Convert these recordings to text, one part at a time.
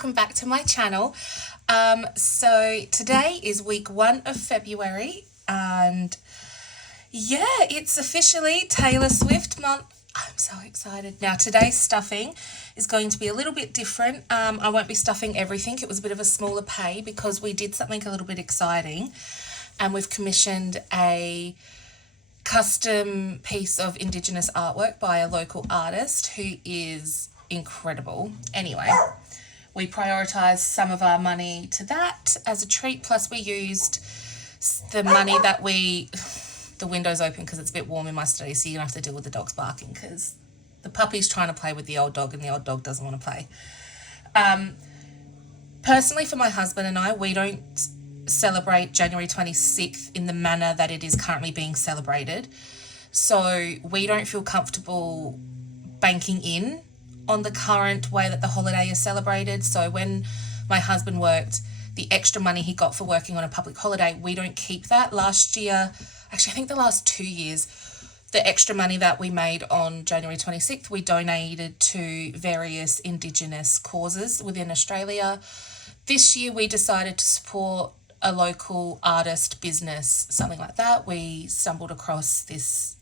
welcome back to my channel. So today is week 1 of February, and yeah, it's officially Taylor Swift month. I'm so excited. Now today's stuffing is going to be a little bit different. I won't be stuffing everything. It was a bit of a smaller pay because we did something a little bit exciting, and we've commissioned a custom piece of Indigenous artwork by a local artist who is incredible. Anyway, we prioritised some of our money to that as a treat, plus we used the money that the window's open because it's a bit warm in my study, so you're going to have to deal with the dogs barking because the puppy's trying to play with the old dog and the old dog doesn't want to play. Personally, for my husband and I, we don't celebrate January 26th in the manner that it is currently being celebrated. So we don't feel comfortable banking in on the current way that the holiday is celebrated. So when my husband worked, the extra money he got for working on a public holiday, we don't keep that. Last year, actually I think the last 2 years, the extra money that we made on January 26th, we donated to various Indigenous causes within Australia. This year we decided to support a local artist, business, something like that. We stumbled across this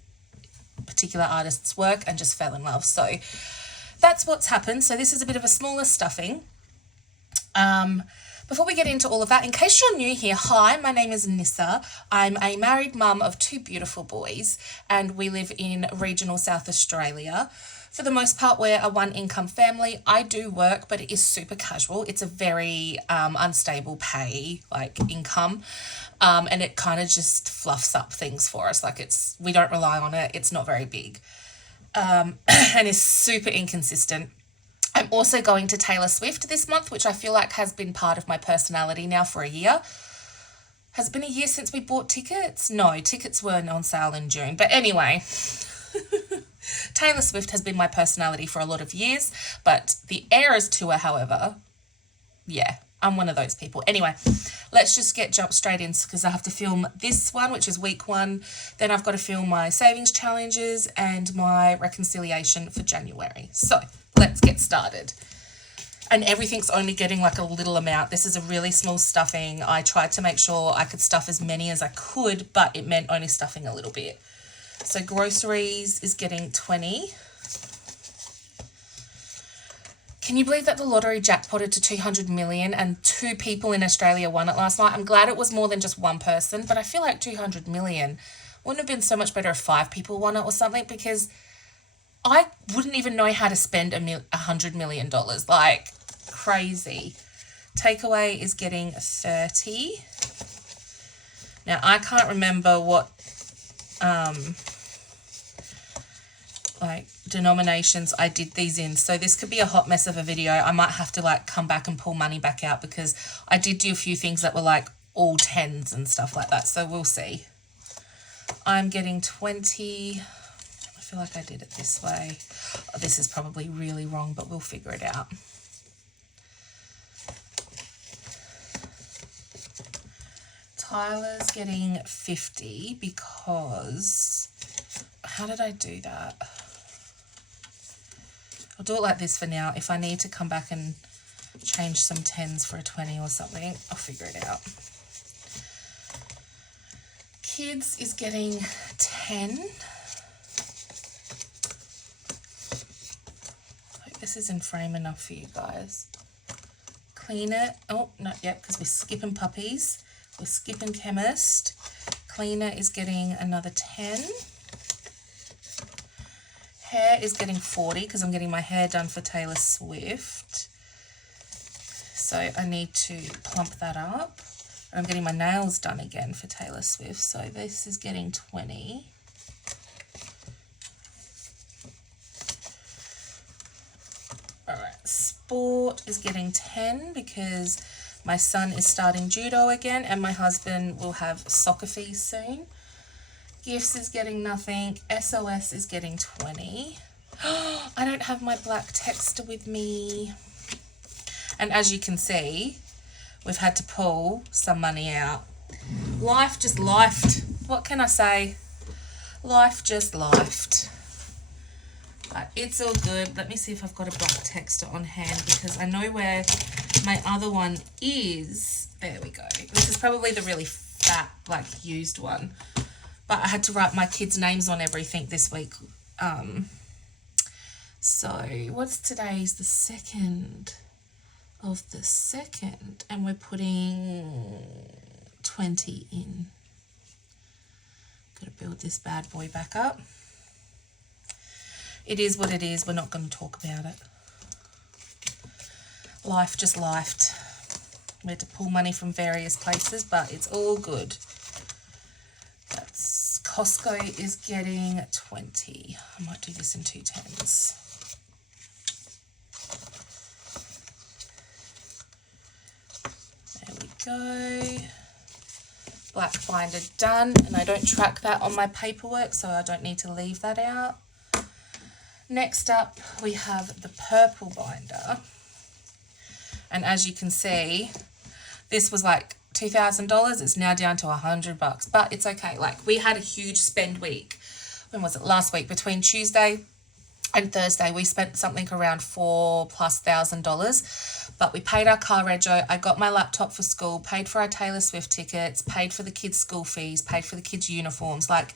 particular artist's work and just fell in love. So that's what's happened. So this is a bit of a smaller stuffing. Before we get into all of that, in case you're new here, hi, my name is Nissa. I'm a married mum of 2 beautiful boys, and we live in regional South Australia. For the most part, we're a 1-income family. I do work, but it is super casual. It's a very unstable pay, income, and it kind of just fluffs up things for us. We don't rely on it. It's not very big, and is super inconsistent. I'm also going to Taylor Swift this month, which I feel like has been part of my personality now for a year. Has it been a year since we bought tickets? No, tickets weren't on sale in June. But anyway, Taylor Swift has been my personality for a lot of years. But the Eras tour, however, yeah, I'm one of those people. Anyway, let's just jump straight in because I have to film this one, which is week 1. Then I've got to film my savings challenges and my reconciliation for January. So let's get started. And everything's only getting a little amount. This is a really small stuffing. I tried to make sure I could stuff as many as I could, but it meant only stuffing a little bit. So groceries is getting 20. Can you believe that the lottery jackpotted to 200 million and 2 people in Australia won it last night? I'm glad it was more than just one person, but I feel like 200 million wouldn't have been so much better if 5 people won it or something, because I wouldn't even know how to spend $100 million. Crazy. Takeaway is getting 30. Now, I can't remember what denominations I did these in, so this could be a hot mess of a video. I might have to come back and pull money back out because I did do a few things that were all tens and stuff like that, so we'll see. I'm getting 20. I feel like I did it this way. Oh, this is probably really wrong, but we'll figure it out. Tyler's getting 50 because, how did I do that? I'll do it like this for now. If I need to come back and change some 10s for a 20 or something, I'll figure it out. Kids is getting 10. Hope this is in frame enough for you guys. Clean it. Oh, not yet, because we're skipping puppies. We're skipping chemist. Cleaner is getting another 10. Hair is getting 40 because I'm getting my hair done for Taylor Swift. So I need to plump that up. I'm getting my nails done again for Taylor Swift. So this is getting 20. All right, sport is getting 10 because my son is starting judo again and my husband will have soccer fees soon. Gifts is getting nothing. SOS is getting 20. I don't have my black texter with me. And as you can see, we've had to pull some money out. Life just lifed. What can I say? Life just lifed. But it's all good. Let me see if I've got a black texter on hand, because I know where my other one is. There we go. This is probably the really fat, like, used one. But I had to write my kids' names on everything this week. So what's today's the 2nd of the 2nd, and we're putting 20 in. Gotta build this bad boy back up. It is what it is. We're not going to talk about it. Life just lifed. We had to pull money from various places, but it's all good. That's Costco is getting 20. I might do this in 2 tens. There we go. Black binder done, and I don't track that on my paperwork, so I don't need to leave that out. Next up, we have the purple binder. And as you can see, this was like $2,000. It's now down to $100, but it's okay. Like, we had a huge spend week. When was it? Last week. Between Tuesday and Thursday, we spent something around $4,000+. But we paid our car rego. I got my laptop for school, paid for our Taylor Swift tickets, paid for the kids' school fees, paid for the kids' uniforms. Like,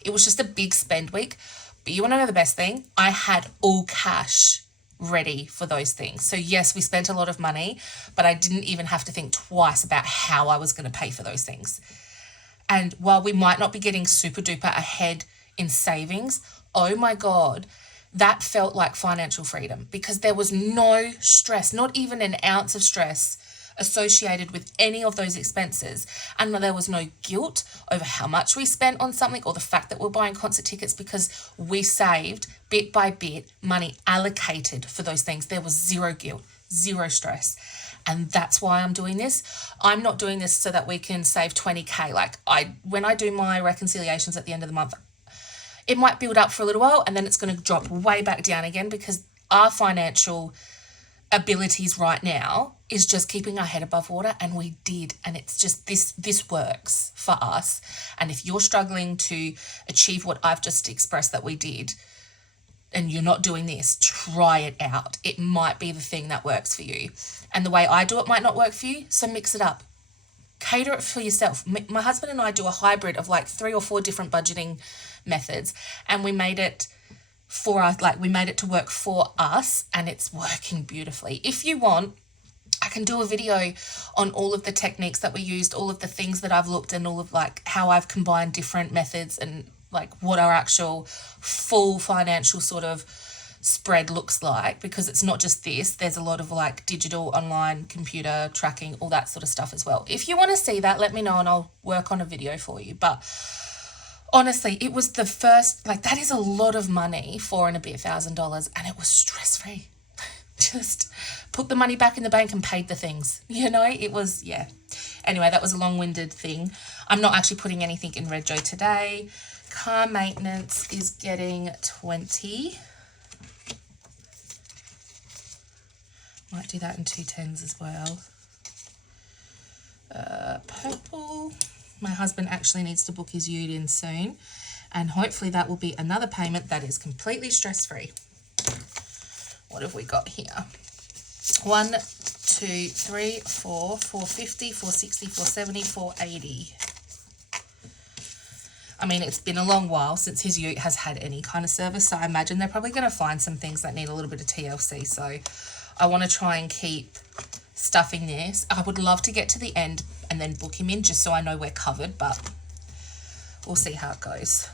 it was just a big spend week. But you want to know the best thing? I had all cash ready for those things. So yes, we spent a lot of money, but I didn't even have to think twice about how I was going to pay for those things. And while we might not be getting super duper ahead in savings, oh my God, that felt like financial freedom, because there was no stress, not even an ounce of stress associated with any of those expenses. And there was no guilt over how much we spent on something, or the fact that we're buying concert tickets, because we saved bit by bit, money allocated for those things. There was zero guilt, zero stress. And that's why I'm doing this. I'm not doing this so that we can save 20K. Like, when I do my reconciliations at the end of the month, it might build up for a little while, and then it's going to drop way back down again, because our financial abilities right now is just keeping our head above water, and we did. And it's just this works for us. And if you're struggling to achieve what I've just expressed that we did, and you're not doing this, try it out. It might be the thing that works for you. And the way I do it might not work for you, so mix it up. Cater it for yourself. My husband and I do a hybrid of like 3 or 4 different budgeting methods, and we made it for us, like, we made it to work for us, and it's working beautifully. If you want, I can do a video on all of the techniques that we used, all of the things that I've looked, and all of like how I've combined different methods, and like what our actual full financial sort of spread looks like, because it's not just this. There's a lot of like digital, online, computer tracking, all that sort of stuff as well. If you want to see that, let me know and I'll work on a video for you. But honestly, it was the first, like, that is a lot of money, $4,000 and a bit, and it was stress-free. Just put the money back in the bank and paid the things, you know. It was, yeah. Anyway, that was a long-winded thing. I'm not actually putting anything in rego today. Car maintenance is getting 20. Might do that in 2 tens as well. Purple. My husband actually needs to book his ute in soon, and hopefully that will be another payment that is completely stress-free. What have we got here? 1, 2, 3, 4, 450, 460, 470, 480. I mean, it's been a long while since his ute has had any kind of service, so I imagine they're probably going to find some things that need a little bit of TLC, so I want to try and keep stuffing this. I would love to get to the end and then book him in, just so I know we're covered, but we'll see how it goes.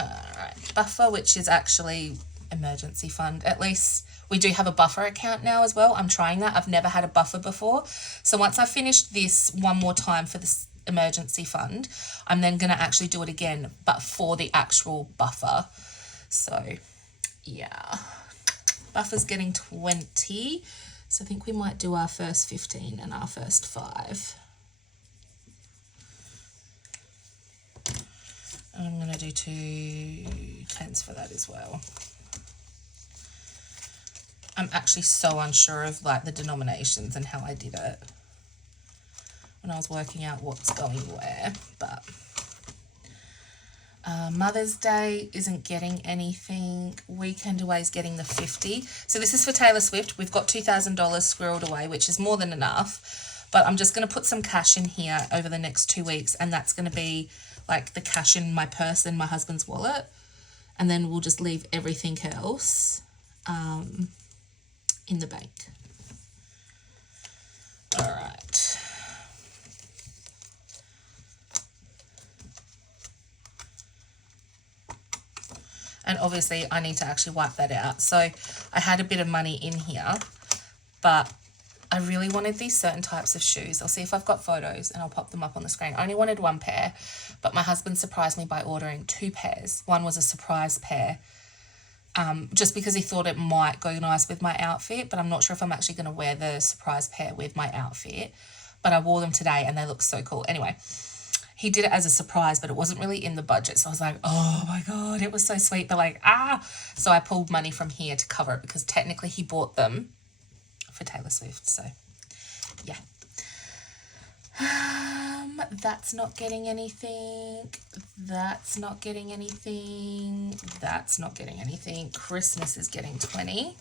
Alright, buffer, which is actually emergency fund. At least we do have a buffer account now as well. I'm trying that. I've never had a buffer before. So once I finish this one more time for this emergency fund, I'm then going to actually do it again, but for the actual buffer. So yeah, buffer's getting 20. So I think we might do our first 15 and our first 5. And I'm going to do 2 tens for that as well. I'm actually so unsure of like the denominations and how I did it when I was working out what's going where, but Mother's Day isn't getting anything. Weekend Away is getting the 50. So this is for Taylor Swift. We've got $2,000 squirreled away, which is more than enough. But I'm just going to put some cash in here over the next 2 weeks. And that's going to be like the cash in my purse and my husband's wallet. And then we'll just leave everything else in the bank. All right. And obviously I need to actually wipe that out. So I had a bit of money in here, but I really wanted these certain types of shoes. I'll see if I've got photos and I'll pop them up on the screen. I only wanted one pair, but my husband surprised me by ordering 2 pairs. One was a surprise pair, just because he thought it might go nice with my outfit, but I'm not sure if I'm actually going to wear the surprise pair with my outfit. But I wore them today and they look so cool. Anyway, he did it as a surprise, but it wasn't really in the budget. So I was like, oh my God, it was so sweet. But like, So I pulled money from here to cover it because technically he bought them for Taylor Swift. So yeah. That's not getting anything. That's not getting anything. That's not getting anything. Christmas is getting 20.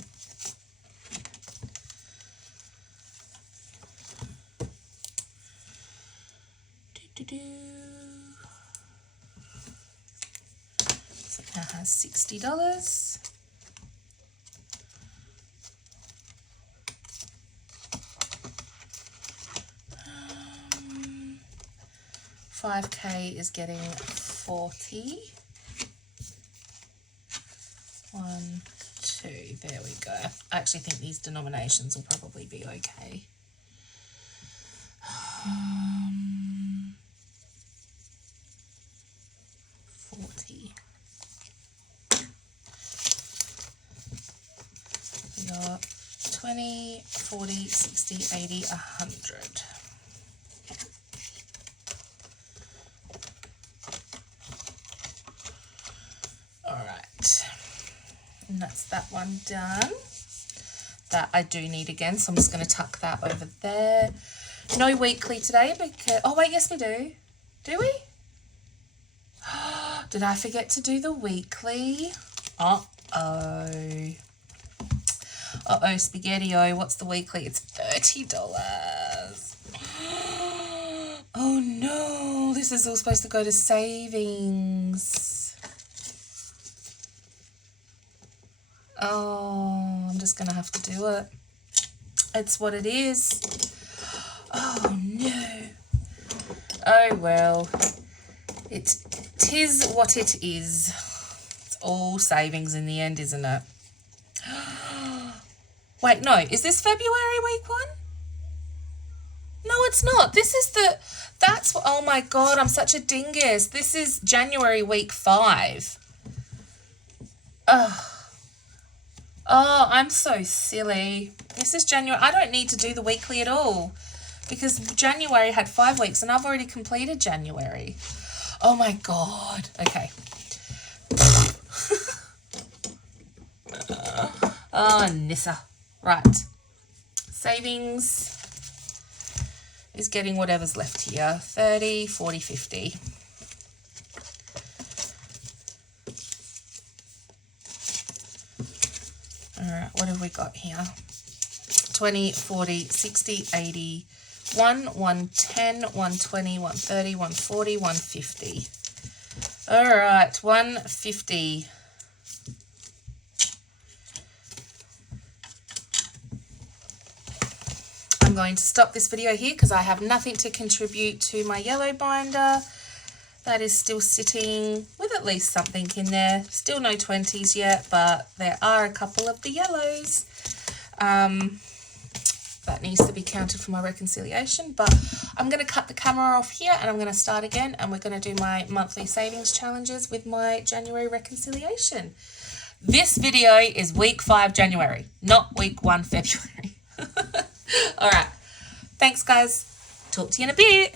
So it now has $60. 5K is getting 40. 1, 2, there we go. I actually think these denominations will probably be okay. 40. We got 20, 40, 60, 80, 100. And that's that one done. That I do need again, so I'm just going to tuck that over there. No weekly today because... Oh, wait, yes we do. Do we? Did I forget to do the weekly? Uh-oh. Uh-oh, Spaghetti-O. What's the weekly? It's $30. Oh, no. This is all supposed to go to savings. Oh, I'm just going to have to do it. It's what it is. Oh, no. Oh, well. Tis what it is. It's all savings in the end, isn't it? Wait, no. Is this February week 1? No, it's not. This is that's what, oh my God, I'm such a dingus. This is January week 5. Ugh. Oh, I'm so silly. This is January. I don't need to do the weekly at all because January had 5 weeks and I've already completed January. Oh my God. Okay. Oh, Nissa. Right. Savings is getting whatever's left here. 30, 40, 50. All right, what have we got here? 20, 40, 60, 80, 110, 120, 130, 140, 150. All right, 150. I'm going to stop this video here because I have nothing to contribute to my yellow binder. That is still sitting with at least something in there. Still no 20s yet, but there are a couple of the yellows. That needs to be counted for my reconciliation. But I'm going to cut the camera off here and I'm going to start again. And we're going to do my monthly savings challenges with my January reconciliation. This video is week 5 January, not week 1 February. All right. Thanks, guys. Talk to you in a bit.